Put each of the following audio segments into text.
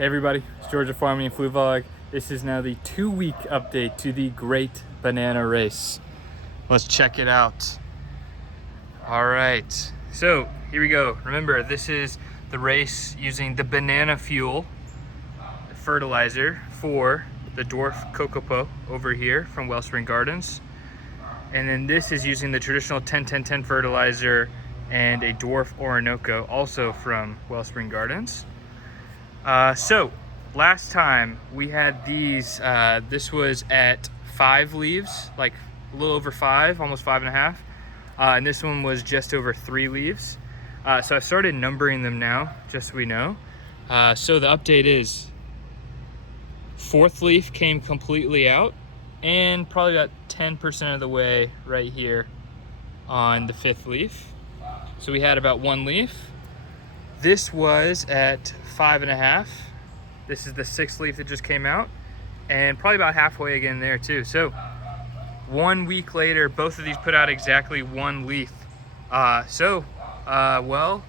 Hey everybody, it's Georgia Farming and Flu Vlog. This is now the 2-week update to the Great Banana Race. Let's check it out. All right, so here we go. Remember, this is the race using the banana fuel, the fertilizer for the Dwarf Cocoa over here from Wellspring Gardens. And then this is using the traditional 10-10-10 fertilizer and a Dwarf Orinoco, also from Wellspring Gardens. So last time we had these, this was at 5 leaves, like a little over 5, almost 5.5. And this one was just over 3 leaves. So I've started numbering them now, just so we know. So the update is 4th leaf came completely out and probably about 10% of the way right here on the 5th leaf. So we had about 1 leaf. This was at 5.5. This is the 6th leaf that just came out, and probably about halfway again there too. So 1 week later, both of these put out exactly 1 leaf. Well,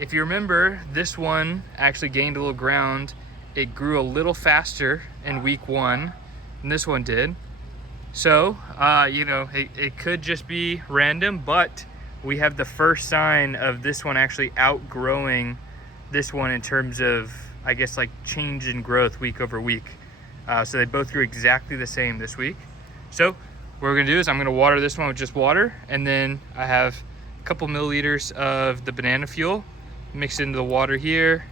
if you remember, this one actually gained a little ground. It grew a little faster in week 1 than this one did. So, it could just be random, but we have the first sign of this one actually outgrowing this one in terms of, I guess, like change in growth week over week. So they both grew exactly the same this week. So what we're gonna do is I'm gonna water this one with just water, and then I have a couple milliliters of the banana fuel, mix it into the water here,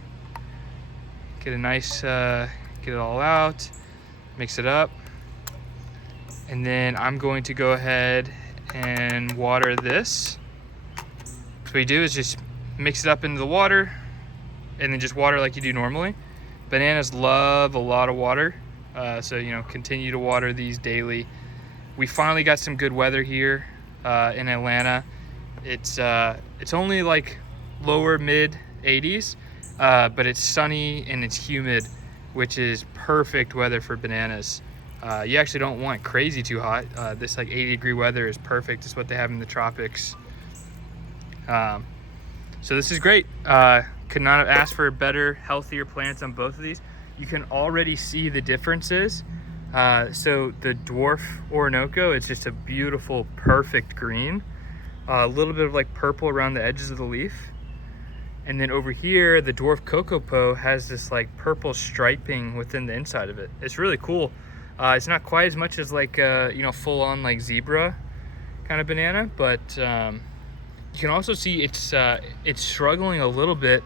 get a nice, get it all out, mix it up. And then I'm going to go ahead and water this. So what you do is just mix it up into the water and then just water like you do normally. Bananas love a lot of water, so continue to water these daily. We finally got some good weather here in Atlanta. It's only like lower mid 80s, but it's sunny and it's humid, which is perfect weather for bananas. You actually don't want crazy too hot. This like 80-degree weather is perfect. It's what they have in the tropics. So this is great. Could not have asked for better, healthier plants on both of these. You can already see the differences. So the Dwarf Orinoco, it's just a beautiful, perfect green. A little bit of like purple around the edges of the leaf. And then over here, the Dwarf Cocoa has this like purple striping within the inside of it. It's really cool. It's not quite as much as like full on like zebra kind of banana, but you can also see it's struggling a little bit.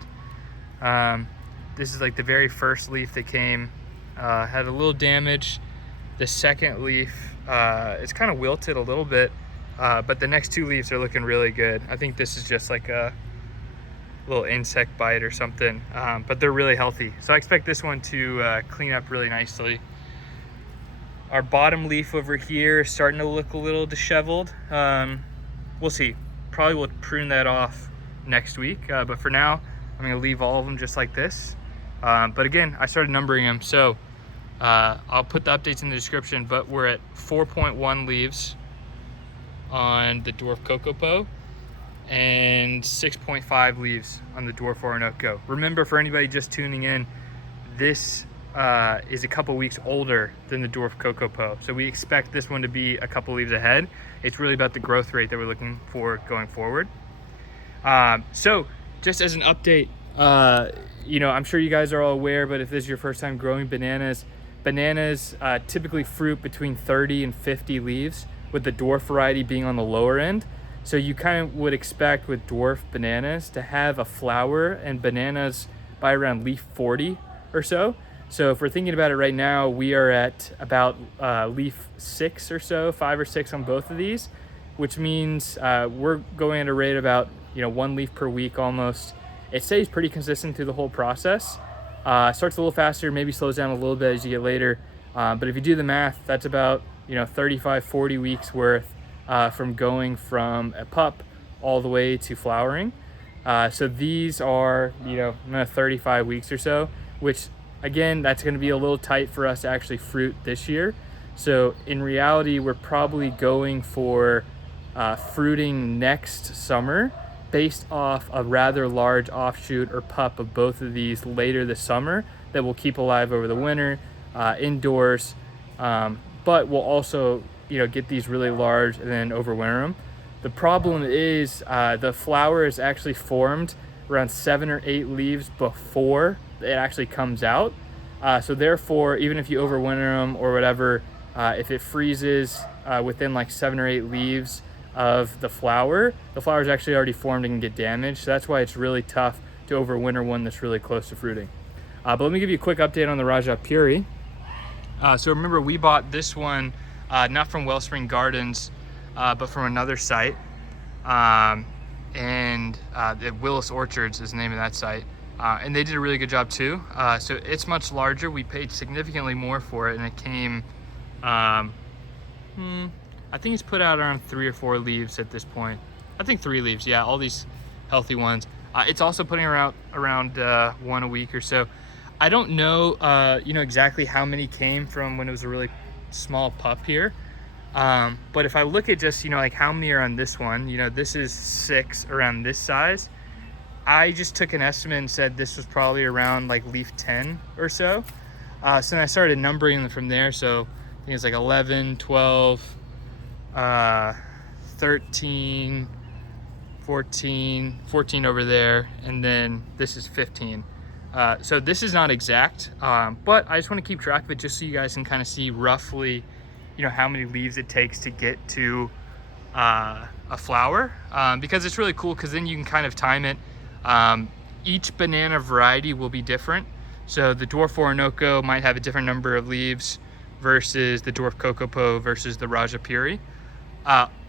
This is like the very first leaf that came, had a little damage. The second leaf, it's kind of wilted a little bit, but the next 2 leaves are looking really good. I think this is just like a little insect bite or something, but they're really healthy. So I expect this one to clean up really nicely. Our bottom leaf over here is starting to look a little disheveled. We'll see. Probably will prune that off next week, but for now I'm gonna leave all of them just like this. But again, I started numbering them, so I'll put the updates in the description, but we're at 4.1 leaves on the Dwarf Cocoa and 6.5 leaves on the Dwarf Orinoco. Remember, for anybody just tuning in, this is a couple weeks older than the Dwarf Cocoa, so we expect this one to be a couple leaves ahead. It's really about the growth rate that we're looking for going forward. So just as an update, I'm sure you guys are all aware, but if this is your first time growing bananas typically fruit between 30 and 50 leaves, with the Dwarf variety being on the lower end. So you kind of would expect with Dwarf bananas to have a flower and bananas by around leaf 40 or so. So if we're thinking about it right now, we are at about leaf 6 or so, 5 or 6 on both of these, which means we're going at a rate about 1 leaf per week almost. It stays pretty consistent through the whole process. Starts a little faster, maybe slows down a little bit as you get later. But if you do the math, that's about 35, 40 weeks worth from going from a pup all the way to flowering. So these are 35 weeks or so, which again, that's going to be a little tight for us to actually fruit this year. So in reality, we're probably going for fruiting next summer based off a rather large offshoot or pup of both of these later this summer that we'll keep alive over the winter indoors, but we'll also get these really large and then overwinter them. The problem is the flower is actually formed around 7 or 8 leaves before it actually comes out. So therefore, even if you overwinter them or whatever, if it freezes within like 7 or 8 leaves of the flower is actually already formed and can get damaged. So that's why it's really tough to overwinter one that's really close to fruiting. But let me give you a quick update on the Raja Puri. So remember, we bought this one not from Wellspring Gardens, but from another site. Willis Orchards is the name of that site. And they did a really good job too. So it's much larger. We paid significantly more for it, and it came, I think it's put out around 3 or 4 leaves at this point. I think 3 leaves, yeah, all these healthy ones. It's also putting around 1 a week or so. I don't know, exactly how many came from when it was a really small pup here. But if I look at just, like how many are on this one, this is 6 around this size. I just took an estimate and said this was probably around like leaf 10 or so. So then I started numbering them from there. So I think it's like 11, 12, 13, 14 over there. And then this is 15. So this is not exact, but I just want to keep track of it just so you guys can kind of see roughly, how many leaves it takes to get to a flower, because it's really cool because then you can kind of time it. Each banana variety will be different. So the Dwarf Orinoco might have a different number of leaves versus the Dwarf Kokopo versus the Raja Puri.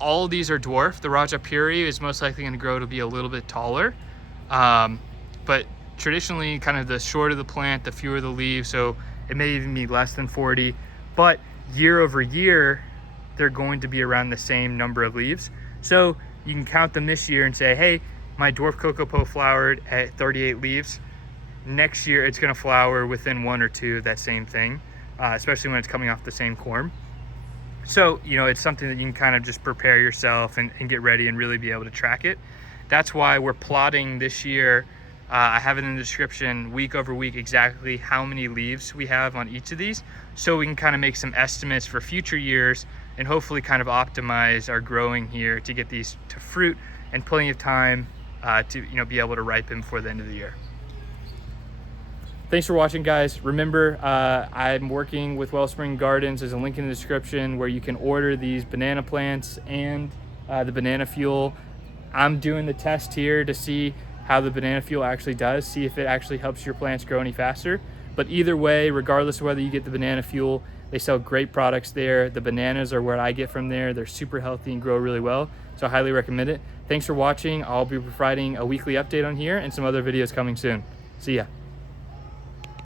All of these are dwarf. The Raja Puri is most likely going to grow to be a little bit taller, but traditionally kind of the shorter the plant, the fewer the leaves, so it may even be less than 40, but year over year they're going to be around the same number of leaves. So you can count them this year and say, hey, my Dwarf Kokopo flowered at 38 leaves. Next year it's going to flower within 1 or 2 of that same thing, especially when it's coming off the same corm. So it's something that you can kind of just prepare yourself and get ready and really be able to track it. That's why we're plotting this year. I have it in the description, week over week, exactly how many leaves we have on each of these, so we can kind of make some estimates for future years and hopefully kind of optimize our growing here to get these to fruit and plenty of time to be able to ripen before the end of the year. Thanks for watching, guys. Remember, I'm working with Wellspring Gardens. There's a link in the description where you can order these banana plants and the banana fuel. I'm doing the test here to see how the banana fuel actually does, see if it actually helps your plants grow any faster. But either way, regardless of whether you get the banana fuel, they sell great products there. The bananas are what I get from there. They're super healthy and grow really well, so I highly recommend it. Thanks for watching. I'll be providing a weekly update on here and some other videos coming soon. See ya.